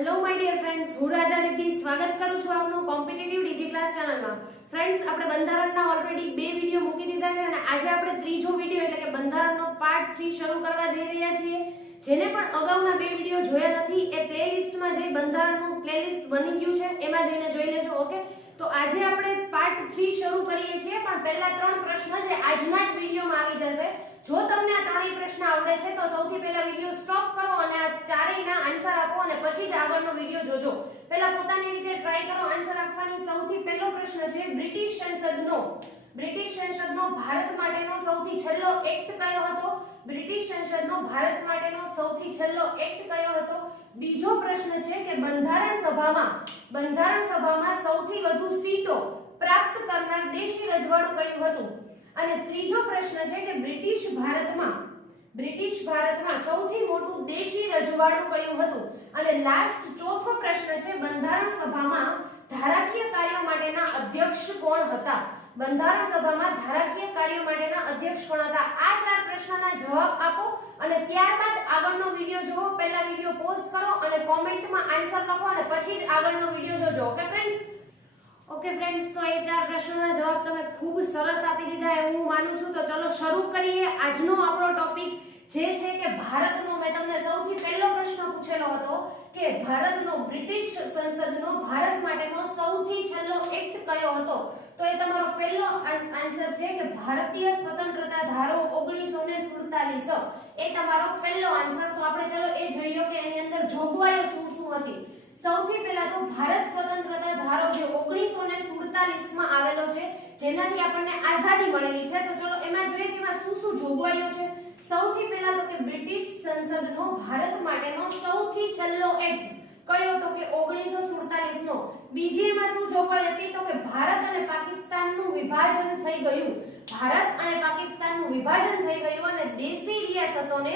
Hello my dear friends, હું રાજા રિદ્ધિ સ્વાગત કરું છું આપનું કોમ્પિટિટિવ ડીજી ક્લાસ ચેનલમાં. ફ્રેન્ડ્સ, આપણે બંધારણના ઓલરેડી 2 વિડિયો મૂકી દીધા છે અને આજે આપણે ત્રીજો વિડિયો એટલે કે બંધારણનો પાર્ટ 3 શરૂ કરવા જઈ રહ્યા છીએ. જેને પણ અગાઉના 2 વિડિયો જોયા નથી એ પ્લેલિસ્ટમાં જઈ બંધારણનું પ્લેલિસ્ટ બની ગયું છે, એમાં જઈને જોઈ લેજો. ઓકે, તો આજે આપણે પાર્ટ 3 શરૂ કરીએ છીએ, પણ પહેલા 3 પ્રશ્ન છે આજના જ વિડિયોમાં આવી જશે. જો તમને આ ત્રણેય પ્રશ્ન આવડે છે તો સૌથી પહેલા વિડિયો સ્ટોપ કરો અને આ ચારેયના આન્સર આપો અને પછી જ આગળનો વિડિયો જોજો. પહેલા પોતાની રીતે ટ્રાય કરો આન્સર આપવાની. સૌથી પહેલો પ્રશ્ન છે બ્રિટિશ સંસદનો ભારત માટેનો સૌથી છેલ્લો એક્ટ કયો હતો? બ્રિટિશ સંસદનો ભારત માટેનો સૌથી છેલ્લો એક્ટ કયો હતો? બીજો પ્રશ્ન છે કે બંધારણ સભામાં સૌથી વધુ સીટો પ્રાપ્ત કરનાર દેશી રજવાડું કયું હતું? અને ત્રીજો પ્રશ્ન છે કે બ્રિટિશ ભારતમાં સૌથી મોટું દેશી રજવાડું કયું હતું? અને લાસ્ટ ચોથો પ્રશ્ન છે બંધારણ સભામાં ધારાકીય કાર્યો માટેના અધ્યક્ષ કોણ હતા? બંધારણ સભામાં ધારાકીય કાર્યો માટેના અધ્યક્ષ કોણ હતા? આ 4 પ્રશ્નોના જવાબ આપો અને ત્યારબાદ આગળનો વિડિયો જોવો. પહેલા વિડિયો પોઝ કરો અને કોમેન્ટમાં આન્સર લખો અને પછી જ આગળનો વિડિયો જોજો. ઓકે ફ્રેન્ડ્સ, તો એ 4 પ્રશ્નોના જવાબ તમે ખૂબ સરસ આપી દીધા એવું હું માનું છું. તો ચલો શરૂ કરીએ. આજનો આપણો ટોપિક જે છે કે ભારતનો, મેં તમને સૌથી પહેલો પ્રશ્ન પૂછેલો હતો કે ભારતનો બ્રિટિશ સંસદનો ભારત માટેનો સૌથી છેલ્લો એક્ટ કયો હતો? તો એ તમારો પહેલો આન્સર છે કે ભારતીય સ્વતંત્રતા ધારો 1947. એ તમારો પહેલો આન્સર. તો આપણે ચલો એ જોઈએ કે એની અંદર જોગવાઈઓ શું હતી. સૌથી પહેલા તો ભારત સ્વતંત્રતા ધારો જે 1947 માં આવેલો છે, જેનાથી આપણને આઝાદી મળેલી છે. તો ચલો એમાં જોઈએ કે એમાં શું જોગવાઈઓ છે. સૌથી પહેલા તો કે બ્રિટિશ સંસદનો ભારત માટેનો સૌથી છેલ્લો એક્ટ કયો તો કે 1947 નો. બીજી એમાં શું જોગવાઈ હતી તો કે ભારત અને પાકિસ્તાનનું વિભાજન થઈ ગયું. અને દેશી રિયાસતોને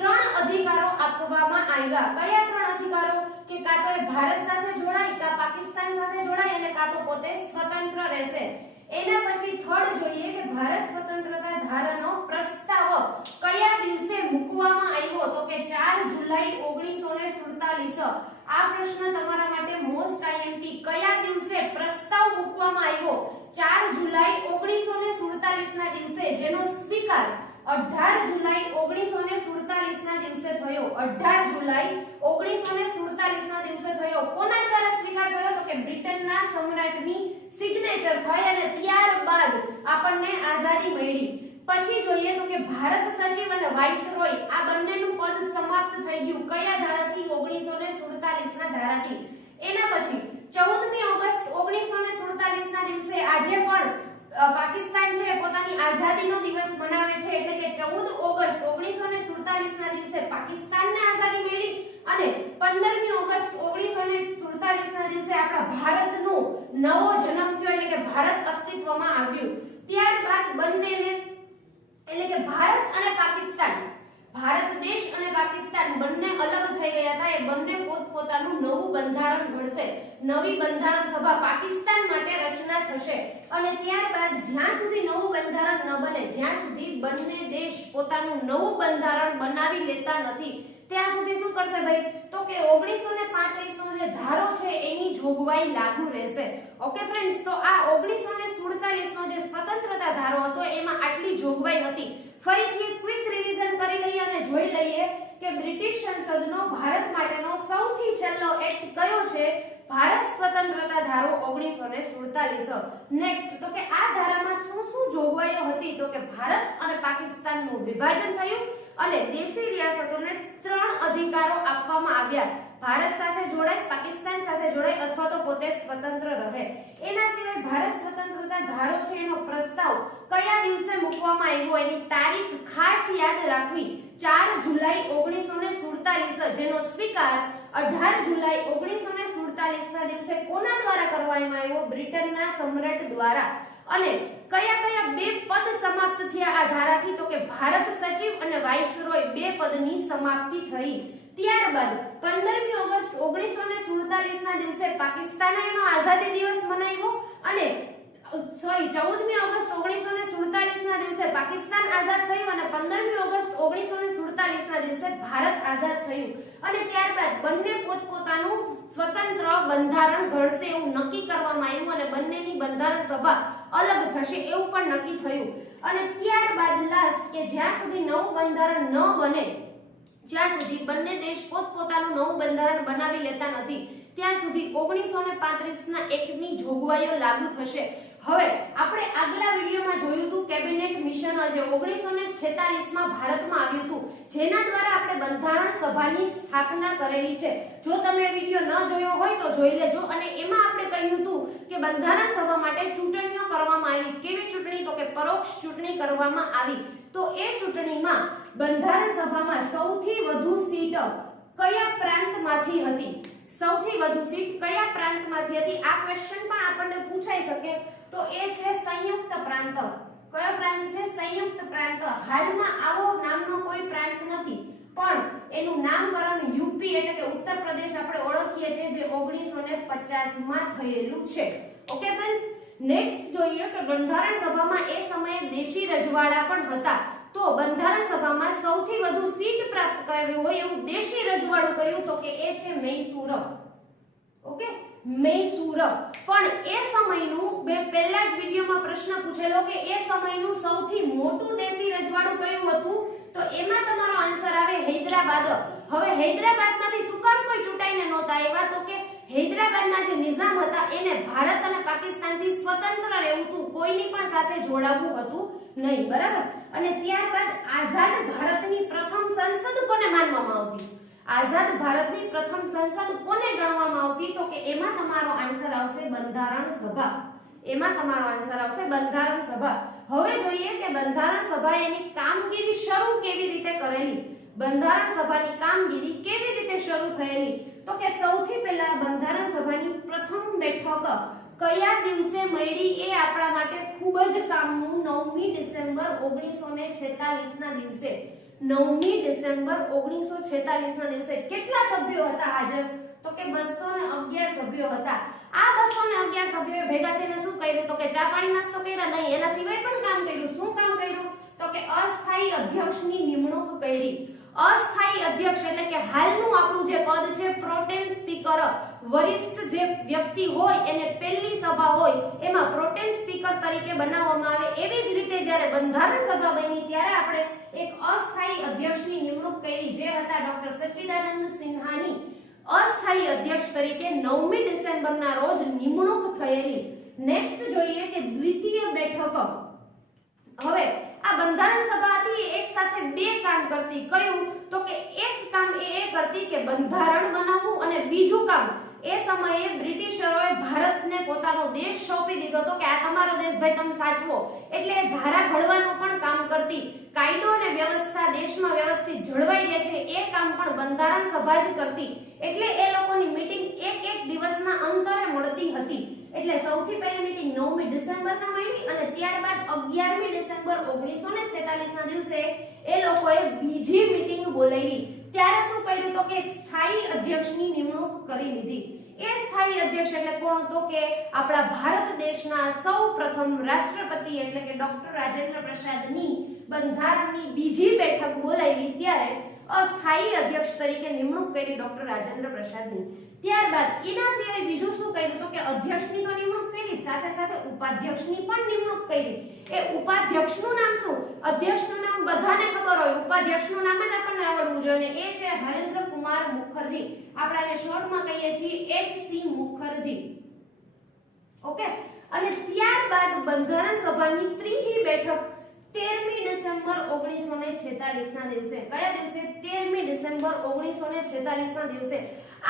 3 અધિકારો આપવામાં આવ્યા. કયા 3 અધિકારો? કે કાં તો એ ભારત સાથે જોડાય, કાં પાકિસ્તાન સાથે જોડાય અને કાં તો પોતે સ્વતંત્ર રહેશે. એના પછી થર્ડ જોઈએ કે ભારત સ્વતંત્રતા ધારાનો પ્રસ્તાવ કયા દિવસે મૂકવામાં આવ્યો? તો કે 4 જુલાઈ 1947. આ પ્રશ્ન તમારા માટે મોસ્ટ આઈએમપી. કયા દિવસે પ્રસ્તાવ મૂકવામાં આવ્યો? 4 જુલાઈ 1947 ના દિવસે, જેનો સ્વીકાર 18 જુલાઈ 1947 ના દિવસે થયો. 18 જુલાઈ 1947 ના દિવસે થયો. કોના દ્વારા સ્વીકાર થયો? તો કે બ્રિટનના સમ્રાટની સિગ્નેચર થઈ અને ત્યારબાદ આપણને આઝાદી મળી. પછી જોઈએ તો કે ભારત સચિવ અને વાઇસરોય આ બંનેનું પદ સમાપ્ત થઈ ગયું. કયા ધારાથી? 1947 ના ધારાથી. એના પછી 14મી ઓગસ્ટ 1947 ના દિવસે આજે પણ પાકિસ્તાન છે પોતાની આઝાદીનો દિવસ મનાવે છે. એટલે કે 14 ઓગસ્ટ 1947 ના દિવસે પાકિસ્તાનને આઝાદી મળી અને 15મી ઓગસ્ટ 1947 ના દિવસે આપણા ભારતનો નવો જન્મ થયો, એટલે કે ભારત અસ્તિત્વમાં આવ્યું. ત્યારબાદ બંનેને એટલે કે ભારત દેશ અને પાકિસ્તાન બંને અલગ થઈ ગયા હતા. એ બંને પોતપોતાનું નવું બંધારણ ઘડશે. નવી બંધારણ સભા પાકિસ્તાન માટે રચના થશે અને ત્યારબાદ જ્યાં સુધી નવું બંધારણ ન બને, જ્યાં સુધી બંને દેશ પોતાનું નવું બંધારણ બનાવી લેતા નથી, ત્યાં સુધી શું કરશે ભાઈ? તો કે 1935 નો જે ધારો છે એની જોગવાઈ લાગુ રહેશે. ઓકે ફ્રેન્ડ્સ, તો આ 1947 નો જે સ્વતંત્રતા ધારો હતો એમાં આટલી જોગવાઈ હતી. ફરીથી ક્વિક રિવિઝન કરી લઈએ અને જોઈ લઈએ કે બ્રિટિશ સંસદનો ભારત માટેનો સૌથી છેલ્લો એક્ટ કયો છે? ભારત સ્વતંત્રતા ધારો 1947. નેક્સ્ટ તો કે આ ધારામાં શું જોગવાઈઓ હતી? તો કે ભારત અને પાકિસ્તાનનું વિભાજન થયું અને દેશી રિયાસતોને 3 અધિકારો આપવામાં આવ્યા. ભારત સાથે જોડાય, પાકિસ્તાન સાથે જોડાય અથવા તો પોતે સ્વતંત્ર રહે. એના સિવાય ભારત સ્વતંત્રતા ધારો છે એનો પ્રસ્તાવ કયા દિવસે મૂકવામાં આવ્યો? એની તારીખ ખાસ યાદ રાખવી. 4 જુલાઈ 1947, જેનો સ્વીકાર 18 જુલાઈ 1947 ના દિવસે કોના દ્વારા કરવામાં આવ્યો? બ્રિટનના સમ્રાટ દ્વારા. અને કયા 2 પદ સમાપ્ત થયા આ ધારાથી? તો કે ભારત સચિવ અને વાઇસરોય 2 પદની સમાપ્તિ થઈ. ત્યારબાદ 15મી ઓગસ્ટ 1947 ના દિવસે પાકિસ્તાને એનો આઝાદી દિવસ મનાવ્યો અને 14મી ઓગસ્ટ 1947 ના દિવસે પાકિસ્તાન આઝાદ થયું અને 15મી ઓગસ્ટ 1947 ના દિવસે ભારત આઝાદ થયું અને ત્યારબાદ બંને પોતપોતાનું સ્વતંત્ર બંધારણ ઘડશે એવું નક્કી કરવામાં આવ્યું અને બંનેની બંધારણ સભા અલગ થશે એવું પણ નક્કી થયું અને ત્યારબાદ લાસ્ટ કે જ્યાં સુધી નવું બંધારણ ન બને, જ્યાં સુધી બંને દેશ પોતપોતાનું નવું બંધારણ બનાવી લેતા નથી ત્યાં સુધી 1935 ના એક્ટની જોગવાઈઓ લાગુ થશે. હવે આપણે આગલા વિડિયોમાં જોયું હતું કેબિનેટ મિશન જે 1946 માં ભારતમાં આવ્યું હતું જેના દ્વારા આપણે બંધારણ સભાની સ્થાપના કરેલી છે. જો તમે વિડિયો ન જોયો હોય તો જોઈ લેજો અને એમાં આપણે કહ્યું હતું કે બંધારણ સભા માટે ચૂંટણીઓ કરવામાં આવી. કેવી ચૂંટણી? તો કે પરોક્ષ ચૂંટણી કરવામાં આવી. તો એ ચૂંટણીમાં બંધારણ સભામાં સૌથી વધુ સીટ કયા પ્રાંતમાંથી હતી? સૌથી વધુ સીટ કયા પ્રાંતમાંથી હતી? આ ક્વેશ્ચન પણ આપણને પૂછાઈ શકે. તો એ છે સંયુક્ત પ્રાંત. કયો પ્રાંત છે? સંયુક્ત પ્રાંત. હાલમાં આવો નામનો કોઈ પ્રાંત નથી પણ એનું નામકરણ યુપી એટલે કે ઉત્તર પ્રદેશ આપણે ઓળખીએ છીએ જે 1950 માં થયેલું છે. ઓકે ફ્રેન્ડ્સ, નેક્સ્ટ જોઈએ કે બંધારણ સભામાં એ સમયે દેશી રજવાડા પણ હતા. તો બંધારણ સભામાં સૌથી વધુ સીટ પ્રાપ્ત કર્યું હોય એવું દેશી રજવાડું કયું? તો કે એ છે મૈસૂર. ઓકે, મૈસૂર. પણ એ સમયનું પહેલા જ વિડિયોમાં પ્રશ્ન પૂછેલો કે એ સમયનું સૌથી મોટું દેશી રજવાડું કયું હતું? તો એમાં તમારો આન્સર આવે હૈદરાબાદ. હવે હૈદરાબાદમાંથી શું કામ કોઈ ચૂંટાઈને નહોતા આવ્યા? તો કે હૈદરાબાદના જે નિઝામ હતા એને ભારત અને પાકિસ્તાનથી સ્વતંત્ર રહેવું હતું, કોઈની પણ સાથે જોડાવું હતું નહીં. બરાબર. અને ત્યારબાદ આઝાદ ભારતની પ્રથમ સંસદ કોને માનવામાં આવતી? આઝાદ ભારતની પ્રથમ સંસદ કોને ગણવામાં આવતી? તો કે એમાં તમારો આન્સર આવશે બંધારણ સભા. એમાં તમારો આન્સર આવશે બંધારણ સભા. હવે જોઈએ કે બંધારણ સભાએ એની કામગીરી શરૂ કેવી રીતે કરેલી? બંધારણ સભાની કામગીરી કેવી રીતે શરૂ થયેલી? તો કે સૌથી પહેલા બંધારણ સભાની પ્રથમ બેઠક કયા દિવસે મળી એ આપણા માટે ખૂબ જ કામનું 9મી ડિસેમ્બર 1946 ના દિવસે. 9મી ડિસેમ્બર 1946 ના દિવસે. કેટલા સભ્યો હતા હાજર? તો કે 211 સભ્યો હતા. આ 211 સભ્યોએ ભેગા થઈને શું કર્યું? તો કે ચા પાણી નાસ્તો કર્યા નહીં, એના સિવાય પણ કામ કર્યું. શું કામ કર્યું? તો કે અસ્થાયી અધ્યક્ષની નિમણૂક કરી. અસ્થાયી અધ્યક્ષ એટલે કે હાલનું આપણું જે પદ છે પ્રોટેમ સ્પીકર, વરિષ્ઠ જે વ્યક્તિ હોય એને પહેલી સભા હોય એમાં પ્રોટેમ સ્પીકર તરીકે બનાવવામાં આવે. એવી જ રીતે જ્યારે બંધારણ સભા બની ત્યારે આપણે એક અસ્થાયી અધ્યક્ષની નિમણૂક કરી જે હતા ડોક્ટર સચ્ચિદાનંદ સિન્હાની અસ્થાયી અધ્યક્ષ તરીકે 9મી ડિસેમ્બરના રોજ નિમણૂક થયેલી. નેક્સ્ટ જોઈએ કે દ્વિતીય બેઠક. હવે આ બંધારણ સભા હતી એક સાથે બે કામ કરતી. કયું? તો કે એક કામ એ કરતી કે બંધારણ બનાવવું અને બીજું કામ એ સમયે બ્રિટિશરોએ ભારતને પોતાનો દેશ સોંપી દીધો હતો કે આ તમારો દેશ ભાઈ તમે સાચવો, એટલે ધારા ઘડવાનું પણ કામ કરતી. કાયદો અને વ્યવસ્થા દેશમાં વ્યવસ્થિત જળવાઈ રહે છે એ કામ પણ બંધારણ સભા જ કરતી. એટલે એ લોકોની મીટિંગ એક દિવસના અંતરે મળતી હતી. એટલે સૌથી પહેલી મીટિંગ 9મી ડિસેમ્બરના મળી અને ત્યારબાદ 11મી ડિસેમ્બર 1946 ના દિવસે એ લોકોએ બીજી મીટિંગ બોલાવી. ત્યારે શું કર્યું? તો કે એક સ્થાયી અધ્યક્ષની નિમણૂક કરી લીધી. એ સ્થાયી અધ્યક્ષ એટલે કોણ? તો કે આપણા ભારત દેશના સૌપ્રથમ રાષ્ટ્રપતિ એટલે કે ડોક્ટર રાજેન્દ્ર પ્રસાદની બંધારણની બીજી બેઠક બોલાવી ત્યારે અસ્થાયી અધ્યક્ષ તરીકે નિમણૂક કરી ડોક્ટર રાજેન્દ્ર પ્રસાદની. ત્યારબાદ એના સિવાય બીજું શું કર્યું? તો કે અધ્યક્ષની તો નિમણૂક કરી, સાથે સાથે ઉપાધ્યક્ષની પણ નિમણૂક કરી. એ ઉપાધ્યક્ષનું નામ શું? અધ્યક્ષનું નામ બધાને ખબર હોય, ઉપાધ્યક્ષનું નામ જ આપણને આવડવું જોઈએ. એ છે હરેન્દ્ર કુમાર મુખર્જી. આપણે આને શોર્ટમાં કહીએ છીએ એચ.સી. મુખર્જી. ઓકે. અને ત્યારબાદ બંધારણ સભાની ત્રીજી બેઠક 13મી ડિસેમ્બર 1946 ના દિવસે. કયા દિવસે? 13મી ડિસેમ્બર 1946 ના દિવસે.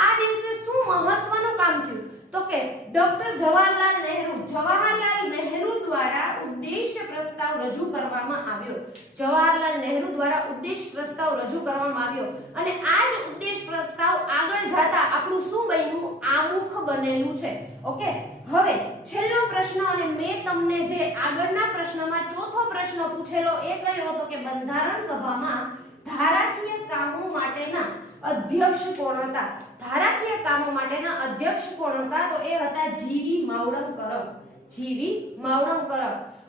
આ દિવસે શું મહત્વનું કામ થયું? તો કે ડોક્ટર જવાહરલાલ નહેરુ દ્વારા ઉદ્દેશ્ય પ્રસ્તાવ રજૂ કરવામાં આવ્યો. જવાહરલાલ નહેરુ દ્વારા ઉદ્દેશ્ય પ્રસ્તાવ રજૂ કરવામાં આવ્યો અને આ જ ઉદ્દેશ્ય પ્રસ્તાવ આગળ જતા આપણું શું બન્યું? આમુખ બનેલું છે. ઓકે. હવે છેલ્લો પ્રશ્ન અને મેં તમને જે આગળના પ્રશ્નમાં ચોથો પ્રશ્ન પૂછેલો એ કયો હતો કે બંધારણ સભામાં ધારાકીય કામો માટેના અધ્યક્ષ કોણ હતા? ધારાકીય કામો માટેના અધ્યક્ષ કોણ હતા? તો એ હતા જીવી માવડંકર. જીવી માવડંકર.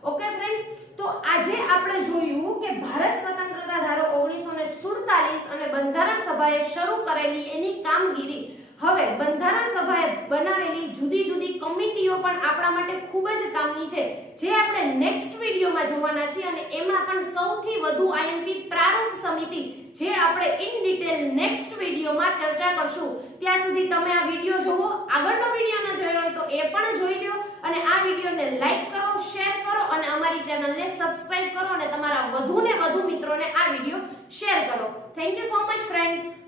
ઓકે ફ્રેન્ડ્સ, તો આજે આપણે આપણે જોયું કે ભારત સ્વતંત્રતા ધારો 1947 અને બંધારણ સભાએ શરૂ કરેલી એની કામગીરી. હવે બંધારણ સભાએ બનાવેલી જુદી જુદી કમિટીઓ પણ આપણા માટે ખૂબ જ કામની છે, જે આપણે નેક્સ્ટ વિડીયોમાં જોવાના છીએ. અને એમાં પણ સૌથી વધુ આઈએમપી પ્રારૂપ સમિતિ, જે આપણે ઇન ડિટેલ નેક્સ્ટ વિડીયોમાં ચર્ચા કરશું. ત્યાં સુધી તમે આ વિડીયો જોવો. આગળનો વિડીયો ન જોયો હોય તો એ પણ જોઈ લો અને આ વિડીયોને લાઈક કરો, શેર કરો અને અમારી ચેનલને સબસ્ક્રાઇબ કરો અને તમારા વધુને વધુ મિત્રોને આ વિડીયો શેર કરો. Thank you so much friends.